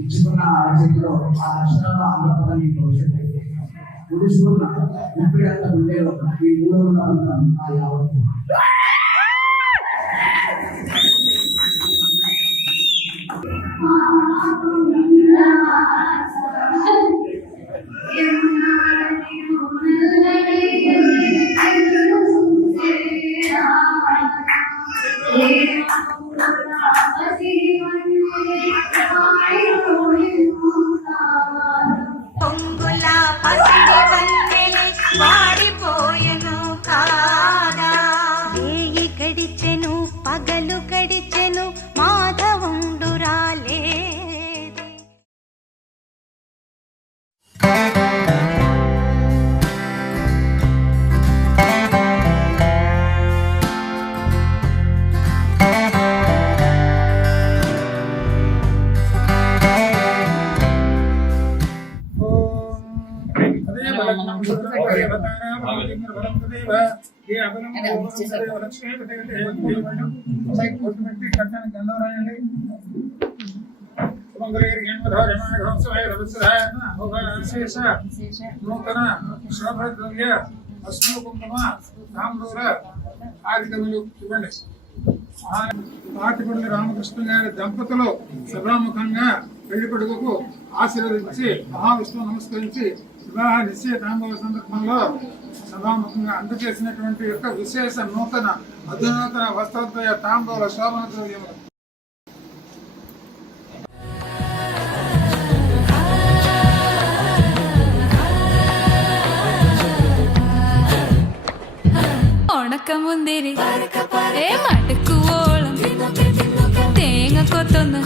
ఇచ్చుకున్న రచనలో ఆ లక్షణాలు ఆంధ్రప్రదేశ్ భవిష్యత్తు గురుసుకున్న ముప్పై అంత ఉండేలో ఈ 300 ఆ యావత్తు నూతన శోభద్రవ్య అశ్వ కుంకుమ తాంబూల ఆదికములు ఇవ్వండి. పాటిపల్లి రామకృష్ణ గారి దంపతులు సభాముఖంగా పెళ్లి కొడుకుకు ఆశీర్వదించి మహావిష్ణువు నమస్కరించి వివాహ నిశ్చయ తాంబూల సందర్భంలో సభాముఖంగా అందజేసినటువంటి యొక్క విశేష నూతన అధునాతన వస్త్రోద్వయ తాంబూల శోభన ద్రవ్యములు. ഉണക്കമുന്തിരി മടുക്കു ഓളം തേങ്ങ കൊത്തൊന്ന്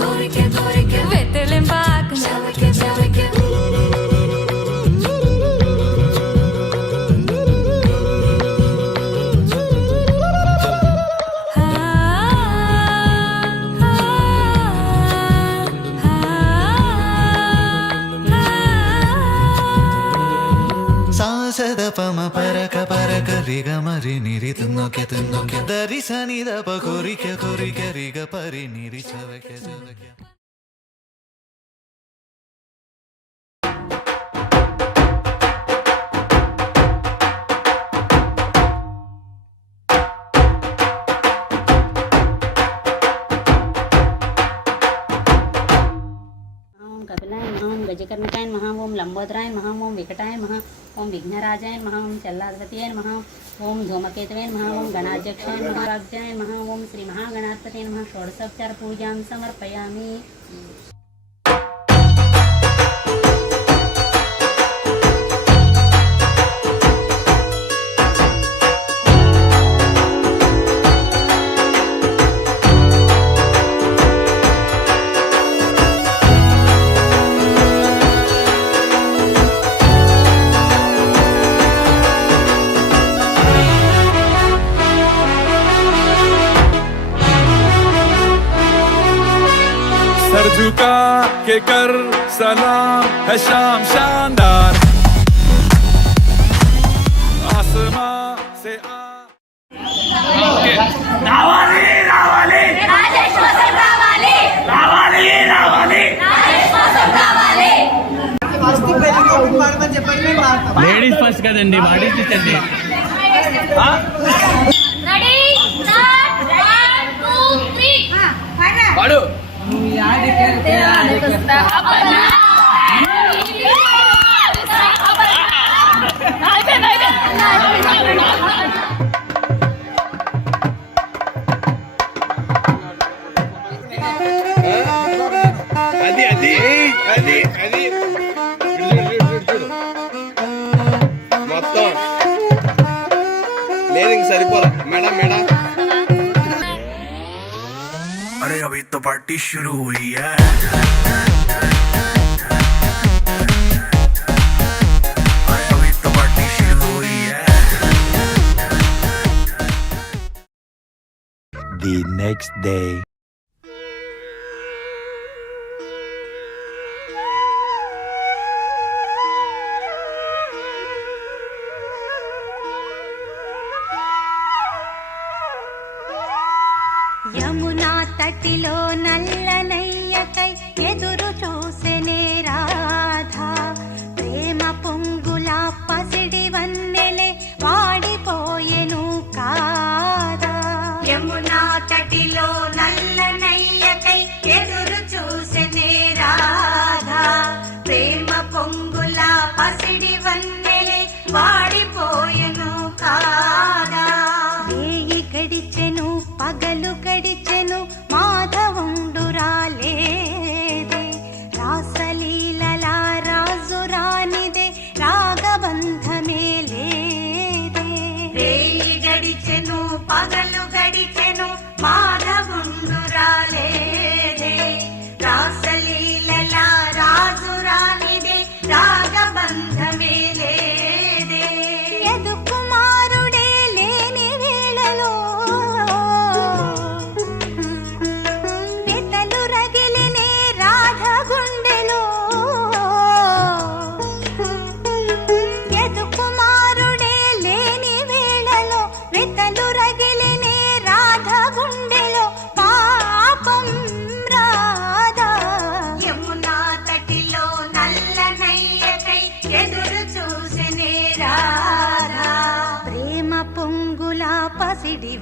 വെത്തലും പാക്കും పమ పరక పరక రిగ మరి నిరి తున్నొకె తున్నొకె దరి సని దప కొరికె కొరికె రిగ పరి నిరి చవకె చవకె. गजकर्णकाय महा ओम लंबोदराय महा ओम विकटाय महा ओम विघ्नराजाय महा ओम चल्लाधिपतये महा ओम धूमकेतवे महा ओम गणाध्यक्षाय महाराजाय महा ओम श्री महागणाधिपतये नमः षोडशोपचार पूजां समर्पयामि. सर झुका के कर सलाम है शाम शानदार आसमां से आ रावाली रावाली राजेश्वर रावाली रावाली रावाली राजेश्वर रावाली लेडीज फर्स्ट कदंडी बाडी తీయండి రెడీ స్టార్ట్ 1 2 3 పాడు అది అది అది అది మొత్తం లేదు ఇంక సరిపోలే మేడం మేడం. अरे अभी तो पार्टी शुरू हुई है. अभी तो पार्टी शुरू हुई है. The next day. యమునా తటిలో నల్లనయ్యకై ఎదురు చూసి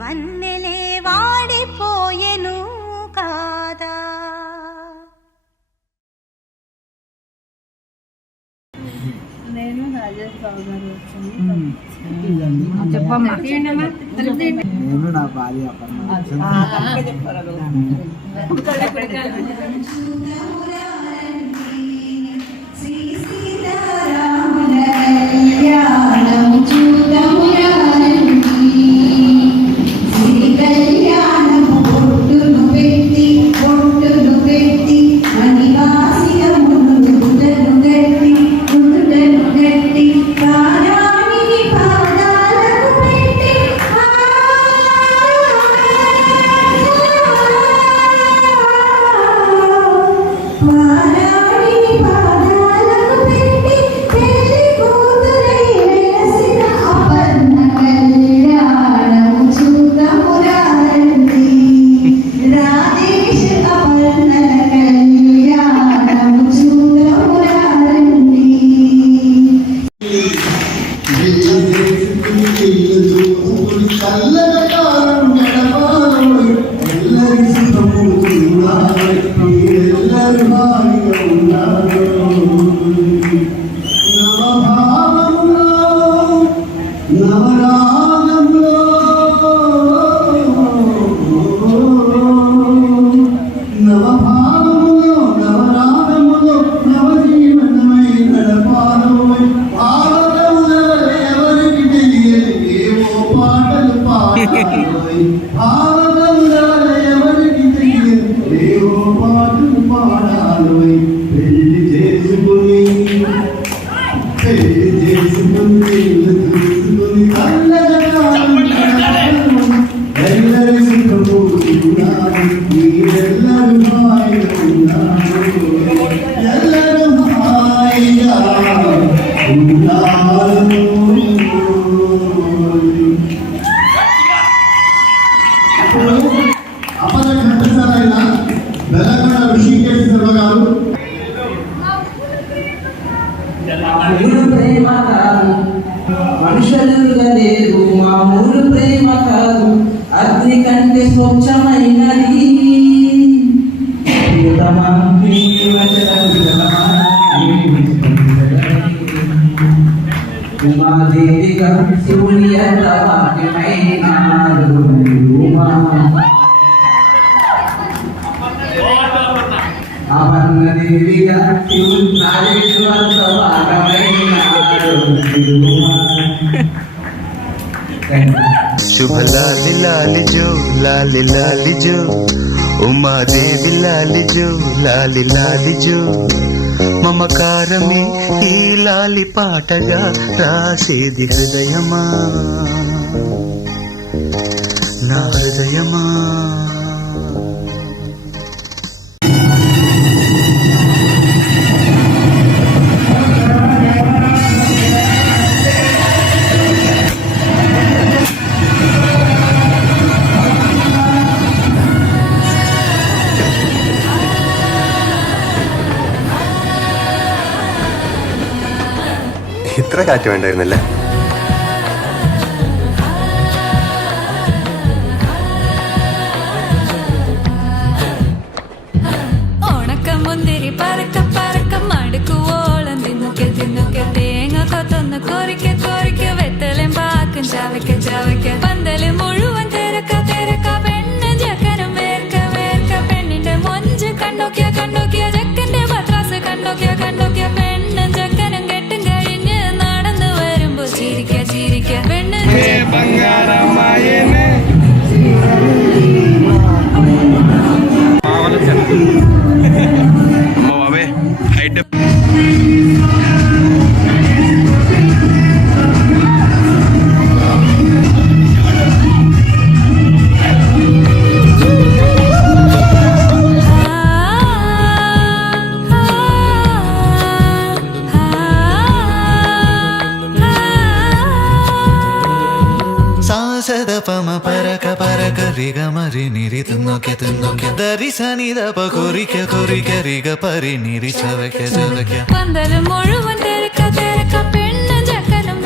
వన్నెలే వాడిపోయెను కాదా. నేను రాజేష్ బాబు గారు వచ్చాను. నేను నా భార్య ప్రేమ కాదు మనుషులుగా లేదు మామూలు ప్రేమ కాదు అగ్ని కంటే స్వచ్ఛమైనది ఉమాదేవిగా శివుని ఎంత వాక్యమైన అమర్నదేవిగా శివుని నాగేశ్వరంత భాగమైన शुभ लाली लाली जो उमा देवी लाली जो మమకారమే ఈ లాలి పాటగా రాసేది హృదయమా నా హృదయమా. ഇത്ര കാറ്റ് വേണ്ടായിരുന്നല്ലേ? ഓണക്കമുന്തിരി പറക്ക പറക്ക മടുക്കുവോളം തിന്നുക്കെ തിന്നുക്കെ തേങ്ങ കൊത്തൊന്ന് കൊറിക്ക കൊറിക്ക വെത്തലും പാക്കും ചവയ്ക്ക ചവയ്ക്ക പന്തല് മുഴുവൻ തിരക്ക തിരക്ക പെണ്ണ് ജക്കനും വേർക്ക വേർക്ക പെണ്ണിന്റെ മൊഞ്ച് കണ്ടോക്കിയ കണ്ടോക്കിയ ജക്കന്റെ പത്രാസ് കണ്ടോക്കിയ കണ്ടോക്കിയ പെണ്ണും ജക്കനും കെട്ടും കഴിഞ്ഞ് നടന്നു വരുമ്പോ ചിരിക്ക ചിരിക്ക പെണ്ണ് బంగారమాయనే అమ్మ బాబే హైట్ సదపమ పరక పరక రిగ మరి నిరి తున్నొకె తున్నొకె దరి సని దప కొరిక కొరిక రిగ పరి నిరి చవకె చవకె പന്തല് മുഴുവൻ തിരക്ക തിരക്ക പെണ്ണ് ജക്കനും